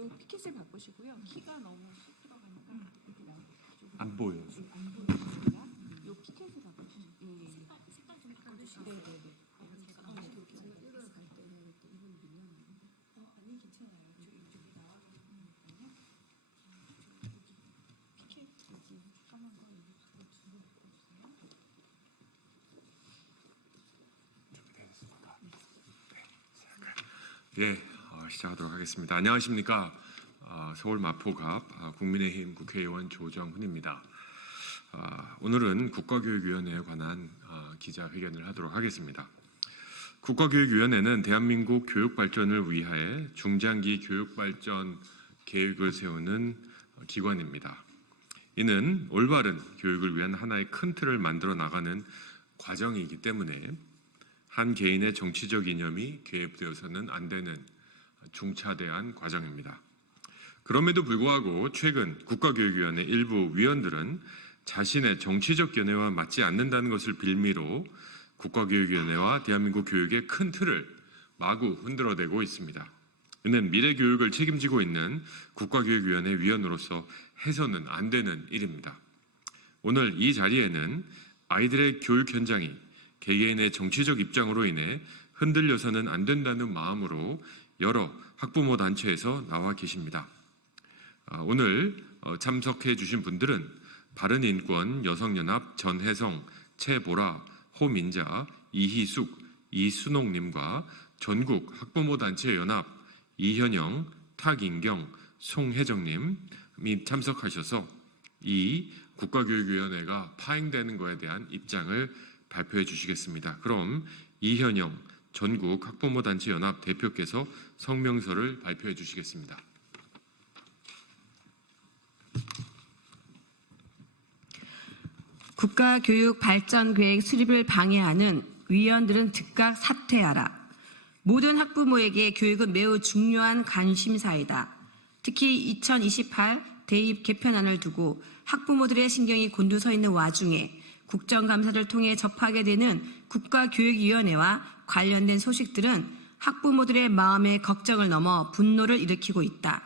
요 피켓을 바꾸시고요. 키가 너무 쑥 들어가니까 이렇게 안 보여요. 안 보이시니까 요 피켓을 바꾸시면 색깔 좀 바꿔주시면 네네네. 제가 이걸 갈 때는 또 이건 미니언 아니 괜찮아요. 이쪽에 나와주시니까요. 피켓 여기 까만 거 여기 바꿔주세요. 준비되셨습니까? 네, 시작하도록 하겠습니다. 안녕하십니까? 서울 마포갑 국민의힘 국회의원 조정훈입니다. 오늘은 국가교육위원회에 관한 기자회견을 하도록 하겠습니다. 국가교육위원회는 대한민국 교육 발전을 위하여 중장기 교육 발전 계획을 세우는 기관입니다. 이는 올바른 교육을 위한 하나의 큰 틀을 만들어 나가는 과정이기 때문에 한 개인의 정치적 이념이 개입되어서는 안 되는 중차대한 과정입니다. 그럼에도 불구하고 최근 국가교육위원회 일부 위원들은 자신의 정치적 견해와 맞지 않는다는 것을 빌미로 국가교육위원회와 대한민국 교육의 큰 틀을 마구 흔들어대고 있습니다. 이는 미래 교육을 책임지고 있는 국가교육위원회 위원으로서 해서는 안 되는 일입니다. 오늘 이 자리에는 아이들의 교육 현장이 개개인의 정치적 입장으로 인해 흔들려서는 안 된다는 마음으로 여러 학부모 단체에서 나와 계십니다. 오늘 참석해 주신 분들은 바른인권, 여성연합, 전혜성, 최보라, 호민자, 이희숙, 이순옥님과 전국 학부모단체 연합, 이현영, 탁인경, 송혜정님이 참석하셔서 이 국가교육위원회가 파행되는 것에 대한 입장을 발표해 주시겠습니다. 그럼 이현영 전국 학부모단체 연합 대표께서 성명서를 발표해 주시겠습니다. 국가교육발전계획 수립을 방해하는 위원들은 즉각 사퇴하라. 모든 학부모에게 교육은 매우 중요한 관심사이다. 특히 2028 대입 개편안을 두고 학부모들의 신경이 곤두서 있는 와중에 국정감사를 통해 접하게 되는 국가교육위원회와 관련된 소식들은 학부모들의 마음의 걱정을 넘어 분노를 일으키고 있다.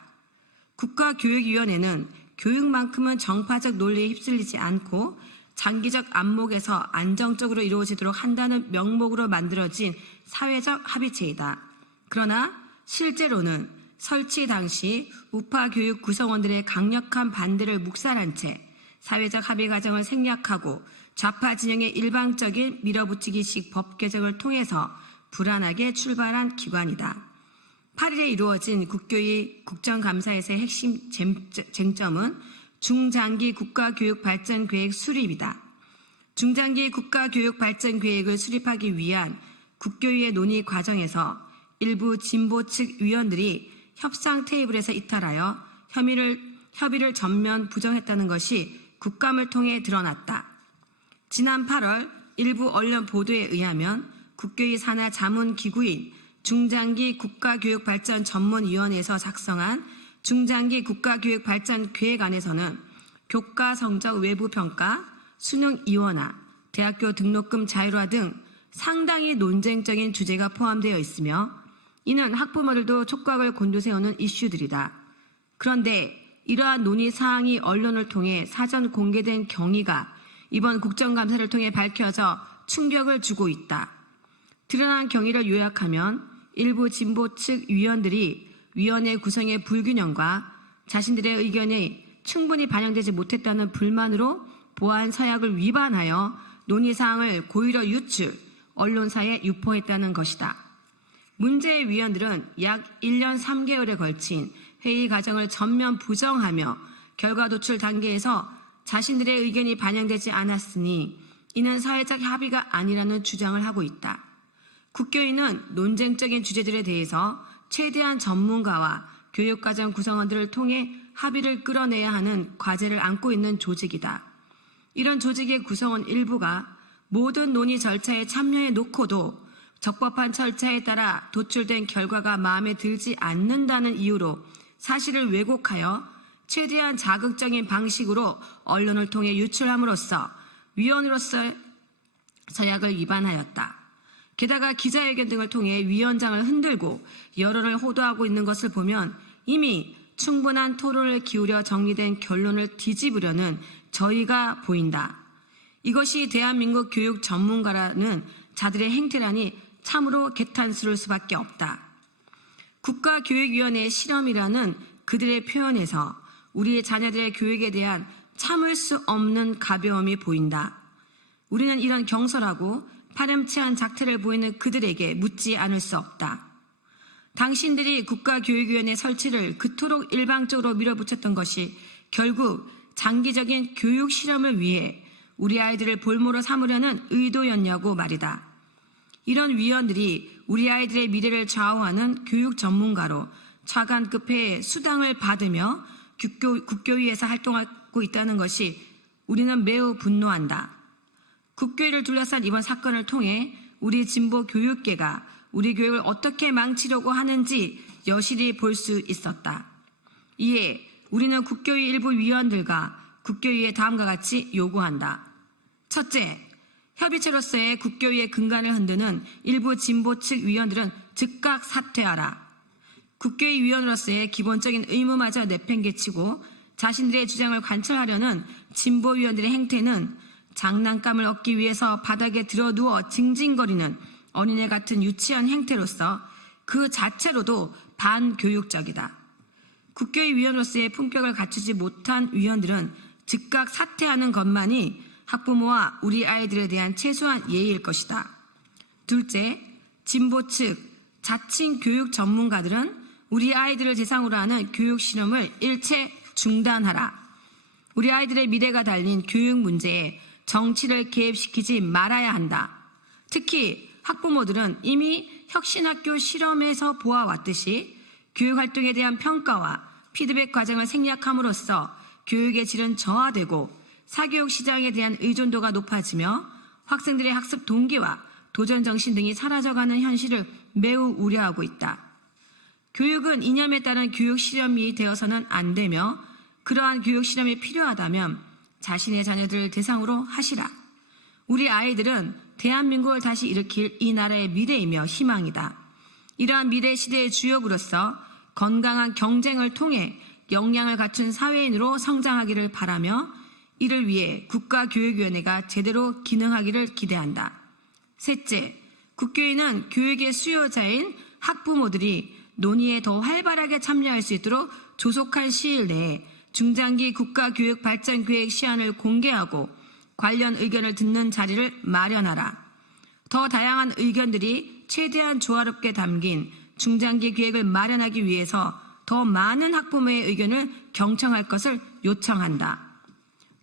국가교육위원회는 교육만큼은 정파적 논리에 휩쓸리지 않고 장기적 안목에서 안정적으로 이루어지도록 한다는 명목으로 만들어진 사회적 합의체이다. 그러나 실제로는 설치 당시 우파 교육 구성원들의 강력한 반대를 묵살한 채 사회적 합의 과정을 생략하고 좌파 진영의 일방적인 밀어붙이기식 법 개정을 통해서 불안하게 출발한 기관이다. 8일에 이루어진 국교위 국정감사에서의 핵심 쟁점은 중장기 국가교육발전계획 수립이다. 중장기 국가교육발전계획을 수립하기 위한 국교위의 논의 과정에서 일부 진보 측 위원들이 협상 테이블에서 이탈하여 협의를 전면 부정했다는 것이 국감을 통해 드러났다. 지난 8월 일부 언론 보도에 의하면 국교위 산하 자문기구인 중장기 국가교육발전 전문위원회에서 작성한 중장기 국가교육발전계획안에서는 교과 성적 외부 평가, 수능 이원화, 대학교 등록금 자율화 등 상당히 논쟁적인 주제가 포함되어 있으며 이는 학부모들도 촉각을 곤두세우는 이슈들이다. 그런데 이러한 논의 사항이 언론을 통해 사전 공개된 경위가 이번 국정감사를 통해 밝혀져 충격을 주고 있다. 드러난 경위를 요약하면 일부 진보 측 위원들이 위원회 구성의 불균형과 자신들의 의견이 충분히 반영되지 못했다는 불만으로 보안 서약을 위반하여 논의사항을 고의로 유출, 언론사에 유포했다는 것이다. 문제의 위원들은 약 1년 3개월에 걸친 회의 과정을 전면 부정하며 결과 도출 단계에서 자신들의 의견이 반영되지 않았으니 이는 사회적 합의가 아니라는 주장을 하고 있다. 국교위는 논쟁적인 주제들에 대해서 최대한 전문가와 교육과정 구성원들을 통해 합의를 끌어내야 하는 과제를 안고 있는 조직이다. 이런 조직의 구성원 일부가 모든 논의 절차에 참여해 놓고도 적법한 절차에 따라 도출된 결과가 마음에 들지 않는다는 이유로 사실을 왜곡하여 최대한 자극적인 방식으로 언론을 통해 유출함으로써 위원으로서 서약을 위반하였다. 게다가 기자회견 등을 통해 위원장을 흔들고 여론을 호도하고 있는 것을 보면 이미 충분한 토론을 기울여 정리된 결론을 뒤집으려는 저희가 보인다. 이것이 대한민국 교육 전문가라는 자들의 행태라니 참으로 개탄스러울 수밖에 없다. 국가교육위원회의 실험이라는 그들의 표현에서 우리의 자녀들의 교육에 대한 참을 수 없는 가벼움이 보인다. 우리는 이런 경솔하고 파렴치한 작태를 보이는 그들에게 묻지 않을 수 없다. 당신들이 국가교육위원회 설치를 그토록 일방적으로 밀어붙였던 것이 결국 장기적인 교육 실험을 위해 우리 아이들을 볼모로 삼으려는 의도였냐고 말이다. 이런 위원들이 우리 아이들의 미래를 좌우하는 교육 전문가로 차관급의 수당을 받으며 국교위에서 활동하고 있다는 것이 우리는 매우 분노한다. 국교위를 둘러싼 이번 사건을 통해 우리 진보 교육계가 우리 교육을 어떻게 망치려고 하는지 여실히 볼 수 있었다. 이에 우리는 국교위 일부 위원들과 국교위에 다음과 같이 요구한다. 첫째, 협의체로서의 국교위의 근간을 흔드는 일부 진보 측 위원들은 즉각 사퇴하라. 국교위 위원으로서의 기본적인 의무마저 내팽개치고 자신들의 주장을 관철하려는 진보 위원들의 행태는 장난감을 얻기 위해서 바닥에 드러누워 징징거리는 어린애 같은 유치한 행태로서 그 자체로도 반교육적이다. 국교위 위원으로서의 품격을 갖추지 못한 위원들은 즉각 사퇴하는 것만이 학부모와 우리 아이들에 대한 최소한 예의일 것이다. 둘째, 진보 측 자칭 교육 전문가들은 우리 아이들을 대상으로 하는 교육 실험을 일체 중단하라. 우리 아이들의 미래가 달린 교육 문제에 정치를 개입시키지 말아야 한다. 특히 학부모들은 이미 혁신학교 실험에서 보아왔듯이 교육활동에 대한 평가와 피드백 과정을 생략함으로써 교육의 질은 저하되고 사교육 시장에 대한 의존도가 높아지며 학생들의 학습 동기와 도전정신 등이 사라져가는 현실을 매우 우려하고 있다. 교육은 이념에 따른 교육 실험이 되어서는 안 되며 그러한 교육 실험이 필요하다면 자신의 자녀들을 대상으로 하시라. 우리 아이들은 대한민국을 다시 일으킬 이 나라의 미래이며 희망이다. 이러한 미래 시대의 주역으로서 건강한 경쟁을 통해 역량을 갖춘 사회인으로 성장하기를 바라며 이를 위해 국가교육위원회가 제대로 기능하기를 기대한다. 셋째, 국교위는 교육의 수요자인 학부모들이 논의에 더 활발하게 참여할 수 있도록 조속한 시일 내에 중장기 국가교육발전계획 시안을 공개하고 관련 의견을 듣는 자리를 마련하라. 더 다양한 의견들이 최대한 조화롭게 담긴 중장기 계획을 마련하기 위해서 더 많은 학부모의 의견을 경청할 것을 요청한다.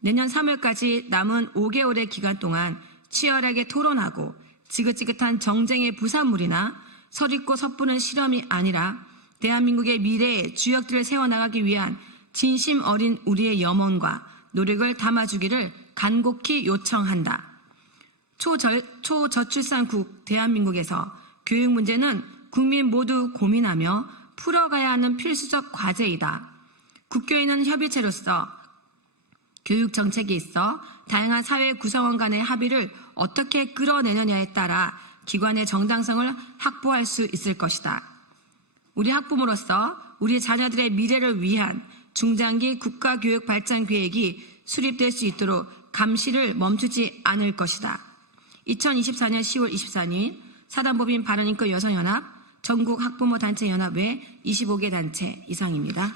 내년 3월까지 남은 5개월의 기간 동안 치열하게 토론하고 지긋지긋한 정쟁의 부산물이나 서리고 섣부는 실험이 아니라 대한민국의 미래의 주역들을 세워나가기 위한 진심 어린 우리의 염원과 노력을 담아주기를 간곡히 요청한다. 초저출산국 대한민국에서 교육 문제는 국민 모두 고민하며 풀어가야 하는 필수적 과제이다. 국교위는 협의체로서 교육 정책에 있어 다양한 사회 구성원 간의 합의를 어떻게 끌어내느냐에 따라 기관의 정당성을 확보할 수 있을 것이다. 우리 학부모로서 우리 자녀들의 미래를 위한 중장기 국가교육 발전 계획이 수립될 수 있도록 감시를 멈추지 않을 것이다. 2024년 10월 24일 사단법인 바른인권 여성연합 전국학부모단체연합회 25개 단체 이상입니다.